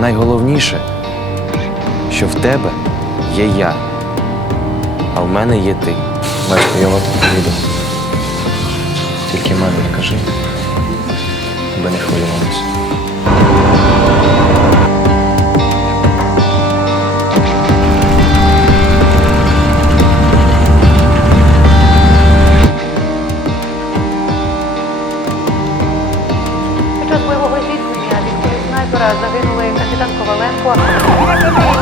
найголовніше, що в тебе є я, а в мене є ти. Батько, я вас піду. Тільки мамі не кажи, аби не хвилювалася. Під час бойового зіткнення ของแม่กวด